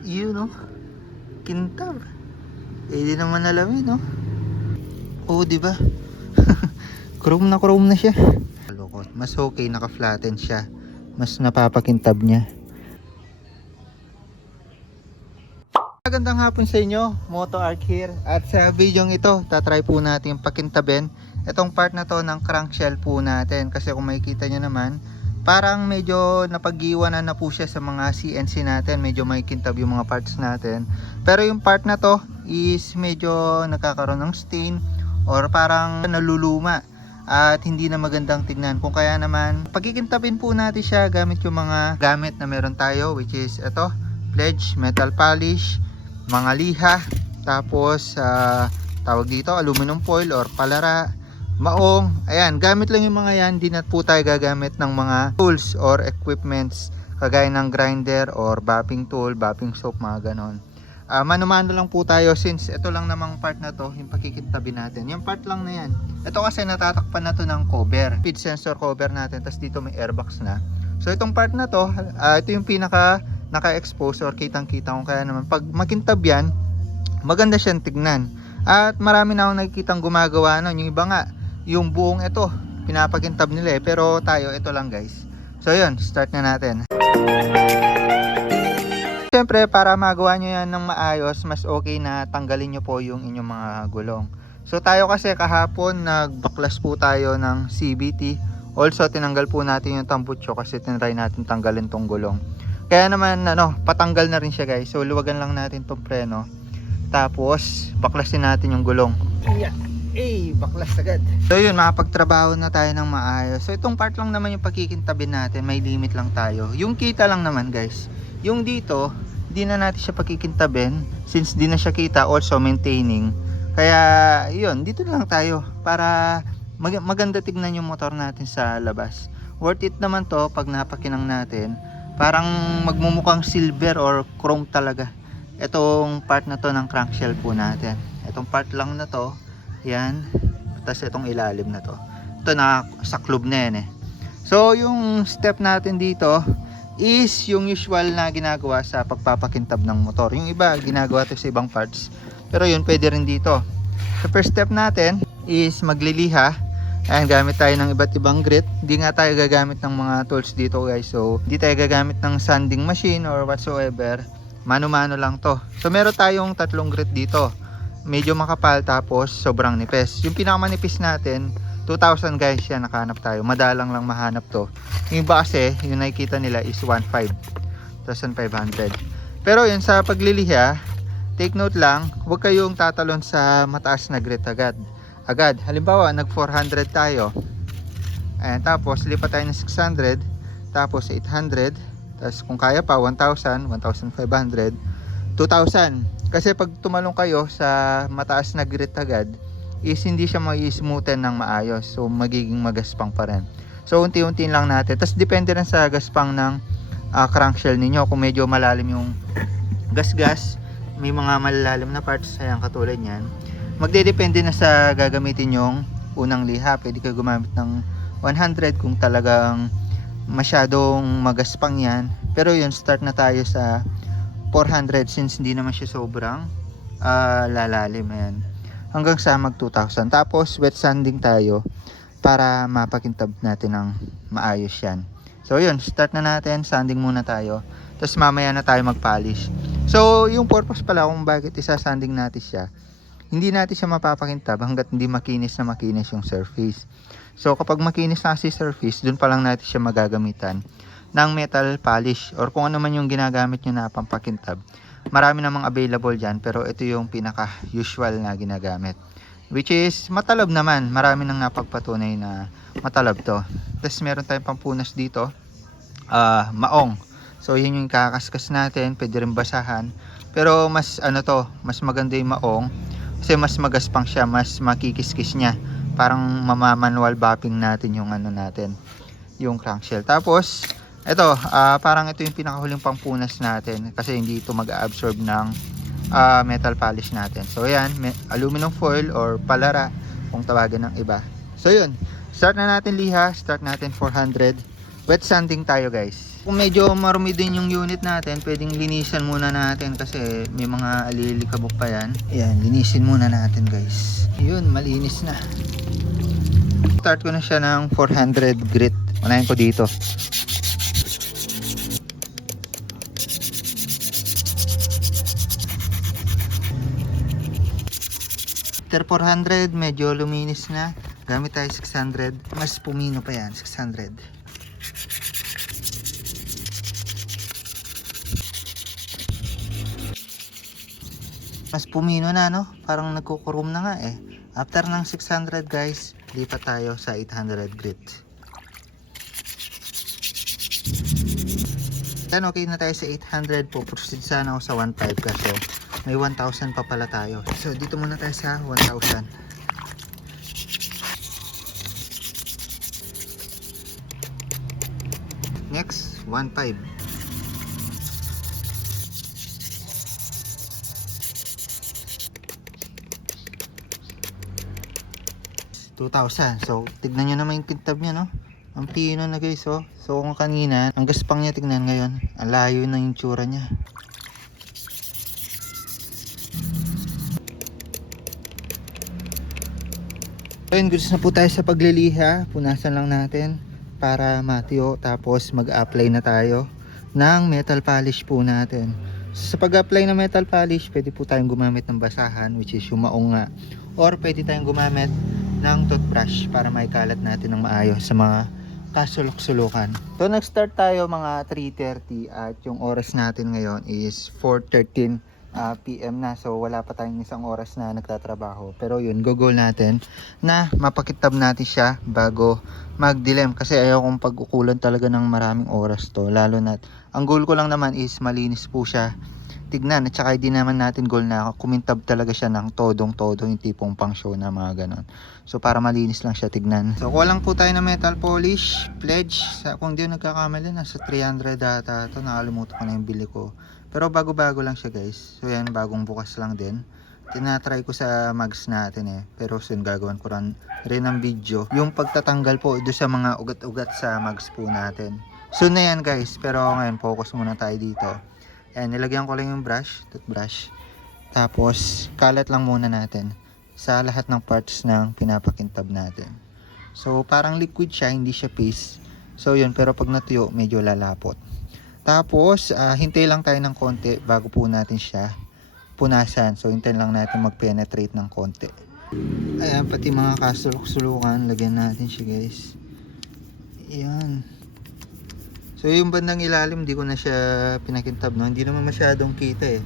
Yun no, kintab. Di naman alamin no. Oo, di ba? Chrome na siya. Lukot. Mas okay naka-flatten siya. Mas napapakintab niya. Magandang hapon sa inyo, Moto Arc here. At sa video ito, tatry po natin pakintabin itong part na to ng crankshell po natin. Kasi kung makikita nyo naman, parang medyo napag-iwanan na po siya sa mga CNC natin. Medyo may kintab yung mga parts natin. Pero yung part na to is medyo nakakaroon ng stain or parang naluluma at hindi na magandang tignan. Kung kaya naman, pagkikintabin po natin siya gamit yung mga gamit na meron tayo, which is ito, pledge, metal polish, mga liha, tapos tawag dito aluminum foil or palara, maong. Ayan, gamit lang yung mga yan. Di na po tayo gagamit ng mga tools or equipments kagaya ng grinder or bapping tool, bapping soap, mga ganon. Mano-mano lang po tayo since ito lang namang part na to yung pakikintabi natin. Yung part lang na yan, ito kasi natatakpan na to ng cover, speed sensor cover natin, tapos dito may airbox na. So itong part na to, ito yung pinaka naka-expose or kitang-kita kung kaya naman pag makintab yan, maganda siyang tignan. At marami na akong nakikitang gumagawa nun. Yung iba nga, yung buong ito pinapakintab nila pero tayo ito lang guys. So yun, start na natin. Siyempre para magawa nyo yan ng maayos, mas okay na tanggalin nyo po yung inyong mga gulong. So tayo kasi kahapon nagbaklas po tayo ng CVT. Also tinanggal po natin yung tambutso kasi tinry natin tanggalin tong gulong. Kaya naman patanggal na rin siya guys. So luwagan lang natin tong preno. Tapos baklasin natin yung gulong. Yeah. Baklas agad. So yun, makapagtrabaho na tayo ng maayos. So itong part lang naman yung pagkikintabin natin. May limit lang tayo. Yung kita lang naman guys. Yung dito, di na natin siya pagkikintabin. Since di na siya kita, also maintaining. Kaya yun, dito lang tayo. Para maganda tignan yung motor natin sa labas. Worth it naman to pag napakinang natin. Parang magmumukhang silver or chrome talaga itong part na to ng crankshell po natin. Itong part lang na to, yan, tapos itong ilalim na to, ito na saklob na yan So yung step natin dito is yung usual na ginagawa sa pagpapakintab ng motor. Yung iba ginagawa to sa ibang parts, pero yun pwede rin dito. The first step natin is magliliha. Ayan, gamit tayo ng iba't ibang grit. Hindi nga tayo gagamit ng mga tools dito guys. So, hindi tayo gagamit ng sanding machine or whatsoever. Mano-mano lang to. So, meron tayong tatlong grit dito. Medyo makapal tapos sobrang nipis. Yung pinakamanipis natin, 2,000 guys yan, nakahanap tayo. Madalang lang mahanap to. Yung iba kasi, yung nakikita nila is 1,500. Pero yun, sa pagliliha, take note lang, huwag kayong tatalon sa mataas na grit agad. Halimbawa nag 400 tayo, ayan, tapos lipat tayo ng 600, tapos 800, tapos kung kaya pa 1,000, 1,500, 2,000. Kasi pag tumalong kayo sa mataas na grit agad is hindi siya mai-smoothen ng maayos, so magiging magaspang pa rin. So unti-unti lang natin, tapos depende rin sa gaspang ng crankshell ninyo. Kung medyo malalim yung gasgas, may mga malalalim na parts, ayan, katulad yan, magdedepende na sa gagamitin yung unang liha. Pwede kayo gumamit ng 100 kung talagang masyadong magaspang yan. Pero yun, start na tayo sa 400 since hindi naman siya sobrang lalalim. Ayan. Hanggang sa mag 2,000. Tapos wet sanding tayo para mapakintab natin ng maayos yan. So yun, start na natin. Sanding muna tayo. Tapos mamaya na tayo mag-polish. So yung purpose pala kung bakit isa-sanding natin siya, hindi natin siya mapapakintab hanggat hindi makinis na makinis yung surface. So kapag makinis na si surface, dun pa lang natin siya magagamitan ng metal polish or kung ano man yung ginagamit nyo na pampakintab. Marami namang available dyan, pero ito yung pinaka usual na ginagamit, which is matalab naman. Marami nang napagpatunay na matalab to. Tapos meron tayong pampunas dito, maong. So yun yung kakaskas natin, pwede rin basahan, pero mas mas maganda yung maong kasi mas magaspang siya, mas makikiskis niya. Parang mamamanual bapping natin yung natin, yung crankshell. Tapos ito, parang ito yung pinakahuling pampunas natin kasi hindi ito mag-absorb ng metal polish natin. So yan, aluminum foil or palara kung tawagan ng iba. So yun, start na natin liha, start natin 400. Wet sanding tayo guys. Kung medyo marumi din yung unit natin, pwedeng linisan muna natin kasi may mga alilikabok pa yan. Ayan, linisin muna natin guys. Yun, malinis na. Start ko na siya ng 400 grit. Unahin ko dito. After 400, medyo luminis na. Gamit tayo 600. Mas pumino pa yan, 600. Mas pumino na, no? Parang nagkukurum na nga eh. After ng 600 guys, lipat tayo sa 800 grit. Then okay na tayo sa 800. Puproceed sana ako sa 1.5 kasi may 1,000 pa pala tayo. So dito muna tayo sa 1,000. Next, 1.5. So, tignan nyo naman yung kintab niya, no? Ang pino na guys, oh. So, kung kanina, ang gaspang niya, tignan ngayon. Ang layo na yung tsura niya. So, yun, goods na po tayo sa pagliliha. Punasan lang natin para matiyo. Tapos, mag-apply na tayo ng metal polish po natin. So, sa pag-apply ng metal polish, pwede po tayong gumamit ng basahan, which is yung maunga. Or, pwede tayong gumamit ng toothbrush para maikalat natin ng maayos sa mga kasulok-sulukan. So nag-start tayo mga 3:30 at yung oras natin ngayon is 4:13 PM na. So wala pa tayong isang oras na nagtatrabaho. Pero yun, go-goal natin na mapakitab natin siya bago mag-dilim kasi ayaw kong pag-ukulan talaga ng maraming oras to. Lalo na ang goal ko lang naman is malinis po siya tignan at saka hindi naman natin goal na kumintab talaga siya ng todong-todo yung tipong pang show na mga ganon. So para malinis lang siya tignan. So kuha lang po tayo ng metal polish pledge kung di nagkakamali nasa 300 data ito, nakalimutan ko na yung bili ko pero bago-bago lang siya guys. So yan, bagong bukas lang din. Tinatry ko sa mags natin eh, pero soon gagawin ko rin ng video yung pagtatanggal po doon sa mga ugat-ugat sa mags po natin. Soon na yan guys, pero ngayon focus muna tayo dito. Ayan, nilagyan ko lang yung toothbrush. Tapos, kalat lang muna natin sa lahat ng parts ng pinapakintab natin. So, parang liquid siya, hindi siya paste. So, yun, pero pag natuyo, medyo lalapot. Tapos, hintay lang tayo ng konti bago po natin siya punasan. So, hintay lang natin mag-penetrate ng konti. Ayan, pati mga kasulok-sulukan, lagyan natin siya guys. Ayan. So yung bandang ilalim, di ko na siya pinakintab, no? Hindi naman masyadong kita eh.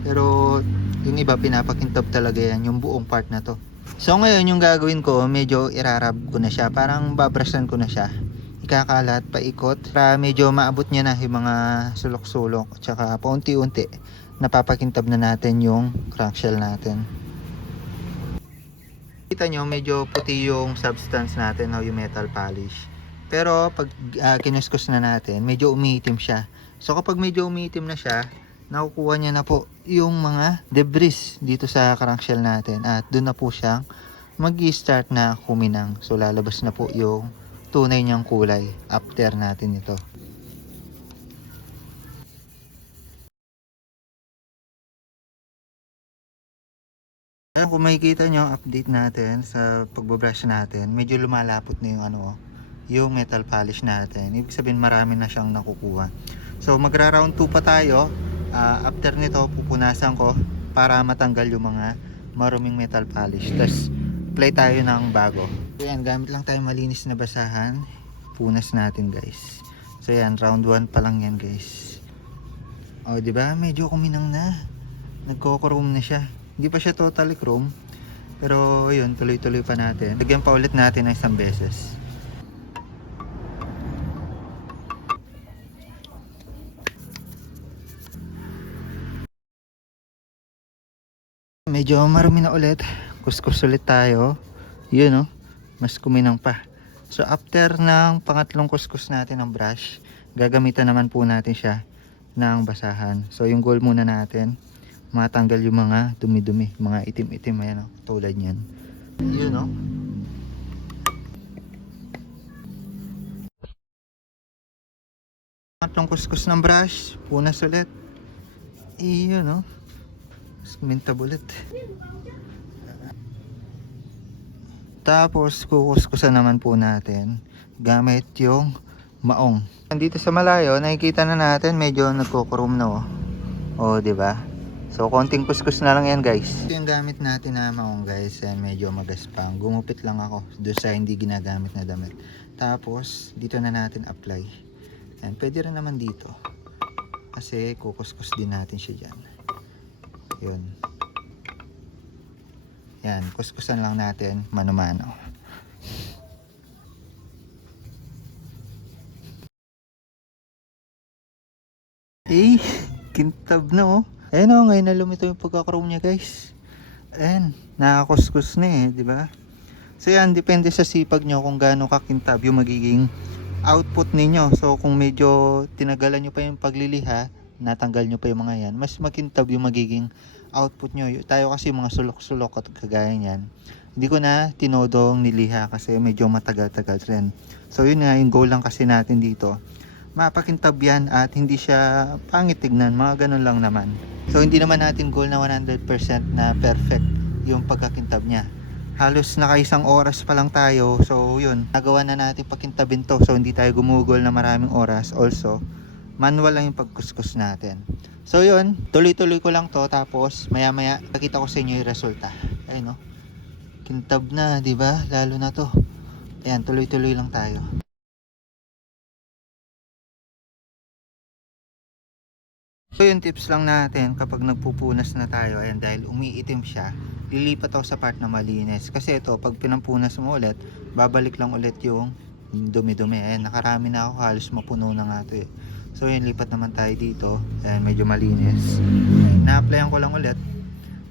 Pero yung iba pinapakintab talaga yan, yung buong part na to. So ngayon yung gagawin ko, medyo irarab ko na siya. Parang babrasan ko na siya. Ikakalat, paikot. Para medyo maabot niya na yung mga sulok-sulok. Tsaka paunti-unti, napapakintab na natin yung crankshell natin. Kita nyo, medyo puti yung substance natin, no? Yung metal polish. Pero pag kinuskus na natin, medyo umiitim siya. So kapag medyo umiitim na siya, nakukuha niya na po yung mga debris dito sa crankshell natin. At doon na po siyang mag-i-start na kuminang. So lalabas na po yung tunay niyang kulay after natin ito. Ayan, kung makikita nyo, update natin sa pagbabrush natin, medyo lumalapot na yung yung metal polish natin. Ibig sabihin marami na siyang nakukuha. So magra round 2 pa tayo. After nito pupunasan ko para matanggal yung mga maruming metal polish. Tapos apply tayo ng bago. So yan, gamit lang tayo malinis na basahan. Punas natin guys. So yan, round 1 pa lang yan guys. O diba, medyo kuminang na. Nagko-chrome na siya. Hindi pa siya totally chrome. Pero yun, tuloy-tuloy pa natin. Lagyan pa ulit natin ng isang beses. Medyo marumi na ulit. Kuskus ulit tayo. Yun, mas kuminang pa. So after ng pangatlong kuskus natin ng brush, gagamitan naman po natin siya ng basahan. So yung goal muna natin, matanggal yung mga dumi-dumi, mga itim-itim, ayan, tulad niyan. Yun, Tatlong kuskus ng brush, punas ulit. Iyon, no? Mintab ulit. Tapos kukuskusan naman po natin gamit yung maong. Dito sa malayo, nakikita na natin medyo nagkukurom na, oh. Oh, 'di ba? So konting kuskus na lang 'yan, guys. Ito yung gamit natin na maong, guys. Ayan, medyo magaspang. Gumupit lang ako doon sa hindi ginagamit na damit. Tapos dito na natin apply. Ayan, pwede rin naman dito. Kasi kukuskus din natin siya diyan. 'Yun. Yan, kuskusan lang natin mano-mano. Eh, kintab na, oh. Ayan, oh, ngayon na lumito yung pagkakaroon niya, guys. Ayan, nakakuskus na, di ba? So yan, depende sa sipag nyo kung gaano kakintab yung magiging output ninyo. So kung medyo tinagalan nyo pa yung pagliliha, natanggal nyo pa yung mga yan, mas makintab yung magiging output nyo. Tayo kasi mga sulok-sulok at kagaya yan, hindi ko na tinodong niliha kasi medyo matagal-tagal rin. So yun nga, yung goal lang kasi natin dito, mapakintab yan at hindi siya pangit tignan, mga ganun lang naman. So hindi naman natin goal na 100% na perfect yung pagkakintab niya. Halos nakaisang oras pa lang tayo, so yun, nagawa na natin pakintabin to. So hindi tayo gumugol na maraming oras. Also manual lang yung pagkuskus natin. So yun, tuloy-tuloy ko lang to, tapos maya-maya pakita ko sa inyo yung resulta. Ayun, no? Kintab na, di ba? Lalo na to. Ayan, tuloy-tuloy lang tayo. So yung tips lang natin kapag nagpupunas na tayo, ayan, dahil umiitim siya, lilipat ako sa part na malinis. Kasi ito, pag pinampunas mo ulit, babalik lang ulit yung dumi-dumi. Ayan, nakarami na ako, halos mapuno na nga ito, eh. So yun, lipat naman tayo dito. Ayan, medyo malinis. Na-applyan ko lang ulit.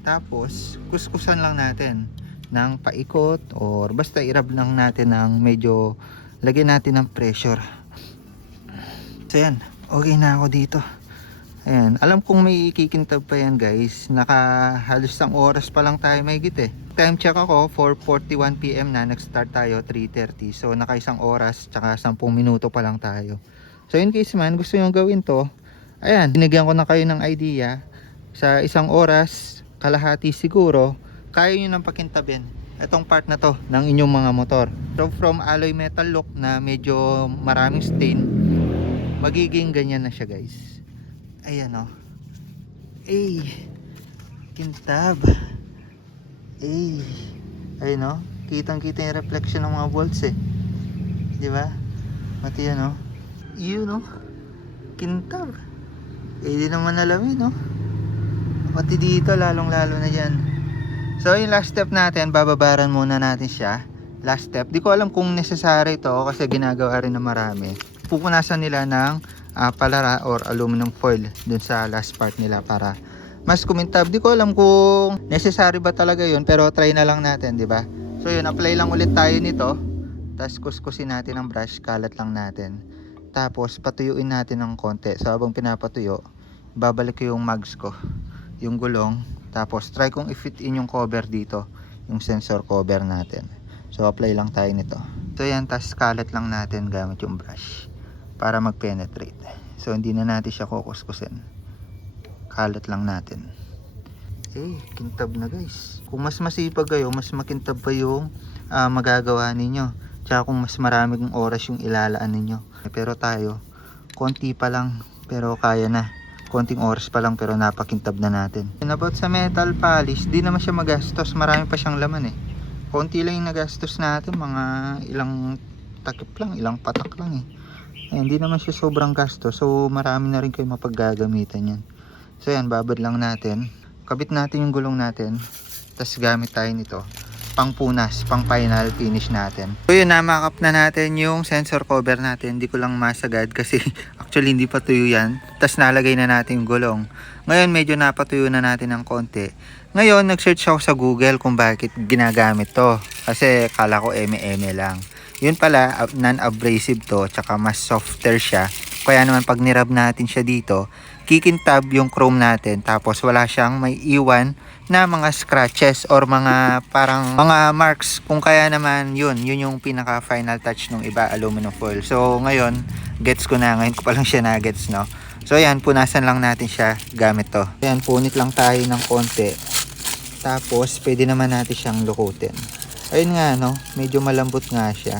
Tapos kuskusan lang natin ng paikot, or basta i-rub lang natin ng medyo, lagyan natin ng pressure. So yan, okay na ako dito. Ayan, alam kong may ikikintab pa yan, guys. Halos isang oras pa lang tayo may git, eh. Time check ako, 4:41 PM na, nag-start tayo 3:30. So naka isang oras tsaka 10 minuto pa lang tayo. So in case man gusto nyo gawin to, ayan, binigyan ko na kayo ng idea. Sa isang oras kalahati siguro, kaya nyo nang pakintabin itong part na to ng inyong mga motor. So from alloy metal look na medyo maraming stain, magiging ganyan na siya, guys. Ayan, oh. Eh, kintab. Eh, ayun, oh. Kitang-kita yung reflection ng mga bolts, eh. Di ba? Pati yan, oh. Yun, oh. Kintab. Eh, di naman alamin, oh. Pati dito, lalong-lalo na dyan. So, yung last step natin, bababaran muna natin siya. Last step. Di ko alam kung necessary ito kasi ginagawa rin na marami. Pupunasan nila ng palara or aluminum foil dun sa last part nila para mas kumintab. Di ko alam kung necessary ba talaga yun, pero try na lang natin, di ba? So yun, apply lang ulit tayo nito. Tapos kuskusin natin ang brush, kalat lang natin. Tapos patuyuin natin ng konti. So habang pinapatuyo, babalik ko yung mags ko, yung gulong. Tapos try kong i-fit in yung cover dito, yung sensor cover natin. So apply lang tayo nito. So yan, tapos kalat lang natin gamit yung brush para mag-penetrate. So hindi na natin siya kukuskusin. Kalat lang natin. Eh, kintab na, guys. Kung mas masipag kayo, mas makintab pa yung magagawa ninyo. Tsaka kung mas maraming oras yung ilalaan ninyo. Pero tayo, konti pa lang, pero kaya na. Konting oras pa lang, pero napakintab na natin. And about sa metal polish, di naman siya magastos. Marami pa siyang laman, eh. Konti lang yung nagastos natin. Mga ilang takip lang, ilang patak lang, eh. Hindi naman siya sobrang gasto. So marami na rin kayo mapaggagamitan yan. So yan, babad lang natin. Kabit natin yung gulong natin. Tapos gamit tayo nito pang punas, pang final finish natin. So yun, namakap na natin yung sensor cover natin. Hindi ko lang masagad kasi actually hindi pa tuyo yan. Tapos nalagay na natin yung gulong. Ngayon medyo napatuyo na natin ng konti. Ngayon nag-search ako sa Google kung bakit ginagamit to. Kasi kala ko eme-eme lang. Yun pala, non-abrasive to, tsaka mas softer siya. Kaya naman pag nirab natin siya dito, kikintab yung chrome natin tapos wala siyang may iwan na mga scratches or mga parang mga marks. Kung kaya naman yun yung pinaka final touch ng iba, aluminum foil. So ngayon gets ko na, ngayon ko pa lang siya na gets, no. So ayan, punasan lang natin siya gamit to. Ayan, punit lang tayo ng konti tapos pwede naman natin siyang lukutin. Ayun nga, no, medyo malambot nga siya.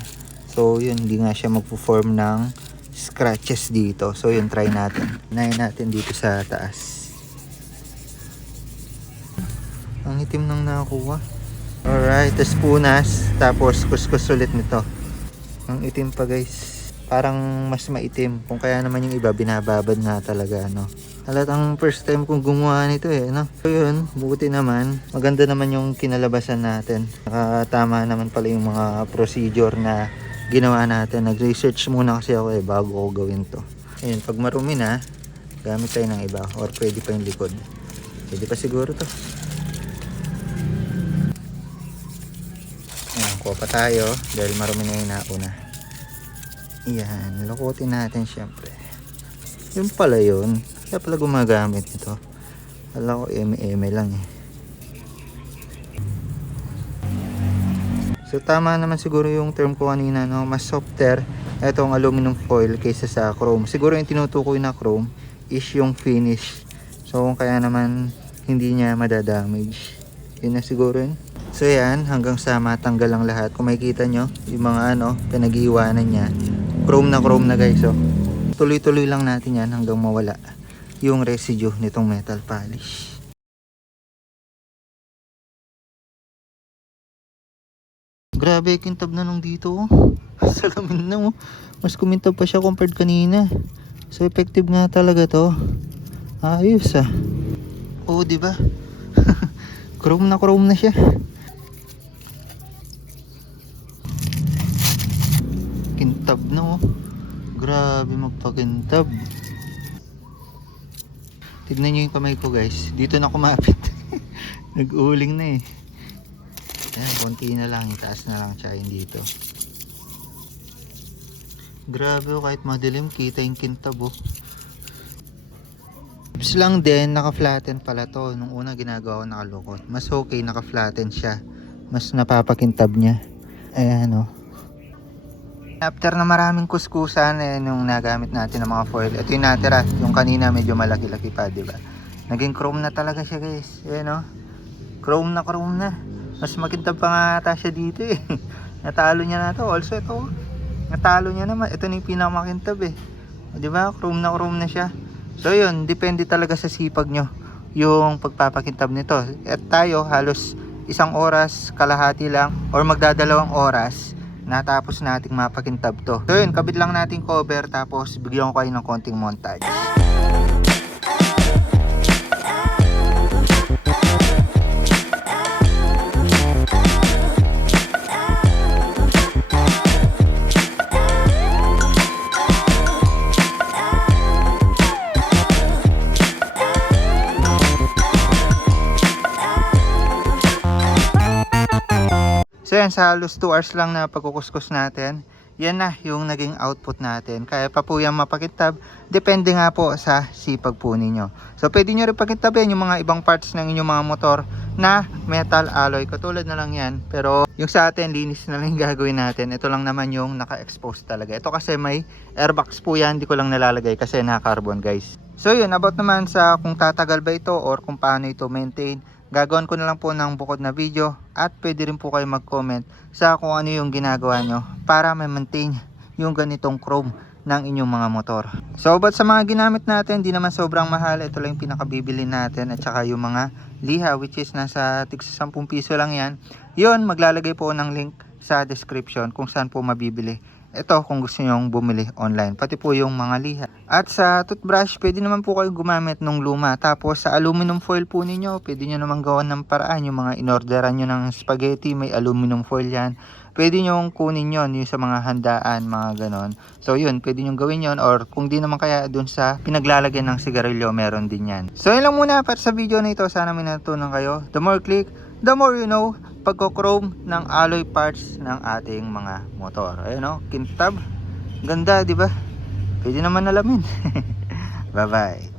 So yun, hindi nga siya magpo-form ng scratches dito. So yun, try natin. Unahin natin dito sa taas. Ang itim nang nakuha. Alright, tas punas. Tapos kuskus ulit nito. Ang itim pa guys. Parang mas maitim. Kung kaya naman yung iba, binababad nga talaga, no. Halatang first time kong gumawa nito no. So yun, buti naman. Maganda naman yung kinalabasan natin. Nakatama naman pala yung mga procedure na ginawa natin. Nag-research muna kasi ako bago ko gawin to. Ayun, pag marumi na, gamit tayo ng iba. Or pwede pa yung likod. Pwede pa siguro to. Ayan, kuha pa tayo dahil marumi na yung nauna. Ayan, lukutin natin syempre. Yun pala yun. Kaya pala gumagamit ito. Alam ko eme-eme lang So tama naman siguro yung term ko kanina, no? Mas softer itong aluminum foil kaysa sa chrome. Siguro yung tinutukoy na chrome is yung finish. So kung kaya naman hindi niya madadamage. Yun na siguro yun. So yan, hanggang sa matanggal ang lahat. Kung makikita nyo, yung mga pinag-iwanan niya, chrome na guys. So tuloy-tuloy lang natin yan hanggang mawala yung residue nitong metal polish. Grabe, kintab na nung dito. Salamin na mas kumintab pa siya compared kanina. So effective nga talaga to. Ayos Oo, di ba? Chrome na siya. Kintab na Grabe magpakintab. Tignan nyo yung kamay ko guys. Dito na kumapit. Nag-uuling na Ayan, konti na lang. Itaas na lang siya dito. Grabe kahit madilim, kita yung kintab Tips lang din, naka-flatten pala to. Nung una ginagawa ko nakalukot. Mas okay, naka-flatten siya. Mas napapakintab niya. Ayan After na maraming kuskusan, nung nagamit natin ng mga foil, ito yung natira. Yung kanina medyo malaki-laki pa, diba? Naging chrome na talaga siya guys. Ayan Chrome na. Mas makintab pa nga ata siya dito Natalo niya na to. Also ito, natalo niya naman. Ito na yung pinakamakintab diba? Chrome na siya. So yun, depende talaga sa sipag nyo yung pagpapakintab nito. At tayo, halos 1 oras, kalahati lang, or magdadalawang oras, natapos nating mapakintab to. So yun, kabit lang natin cover, tapos bigyan ko kayo ng konting montage. So yan, sa halos 2 hours lang na pagkukuskus natin, yan na yung naging output natin. Kaya pa po yan mapakintab, depende nga po sa sipag po ninyo. So pwede nyo rin pakintabin yung mga ibang parts ng inyong mga motor na metal alloy. Katulad na lang yan. Pero yung sa atin, linis na lang yung gagawin natin. Ito lang naman yung naka-expose talaga. Ito kasi may airbox po yan, hindi ko lang nalalagay kasi naka-carbon guys. So yun, about naman sa kung tatagal ba ito or kung paano ito maintain, gagawin ko na lang po ng bukod na video at pwede rin po kayo mag-comment sa kung ano yung ginagawa nyo para ma-maintain yung ganitong chrome ng inyong mga motor. So but sa mga ginamit natin, di naman sobrang mahal. Ito lang yung pinakabibili natin at saka yung mga liha which is nasa tig 10 piso lang yan. Yun, maglalagay po ng link sa description kung saan po mabibili. Ito kung gusto nyong bumili online, pati po yung mga liha. At sa toothbrush, pwede naman po kayo gumamit ng luma. Tapos sa aluminum foil po ninyo, pwede nyo naman gawan ng paraan. Yung mga inorderan nyo ng spaghetti, may aluminum foil yan. Pwede nyo kunin yon yung sa mga handaan, mga ganon. So yun, pwede nyo gawin yon. Or kung di naman kaya dun sa pinaglalagyan ng sigarilyo, meron din yan. So yun lang muna para sa video na ito. Sana may natutunan kayo. The more click, the more you know. Pagko-chrome ng alloy parts ng ating mga motor. Ayun kintab. Ganda, di ba? Pwede naman alamin. Bye-bye.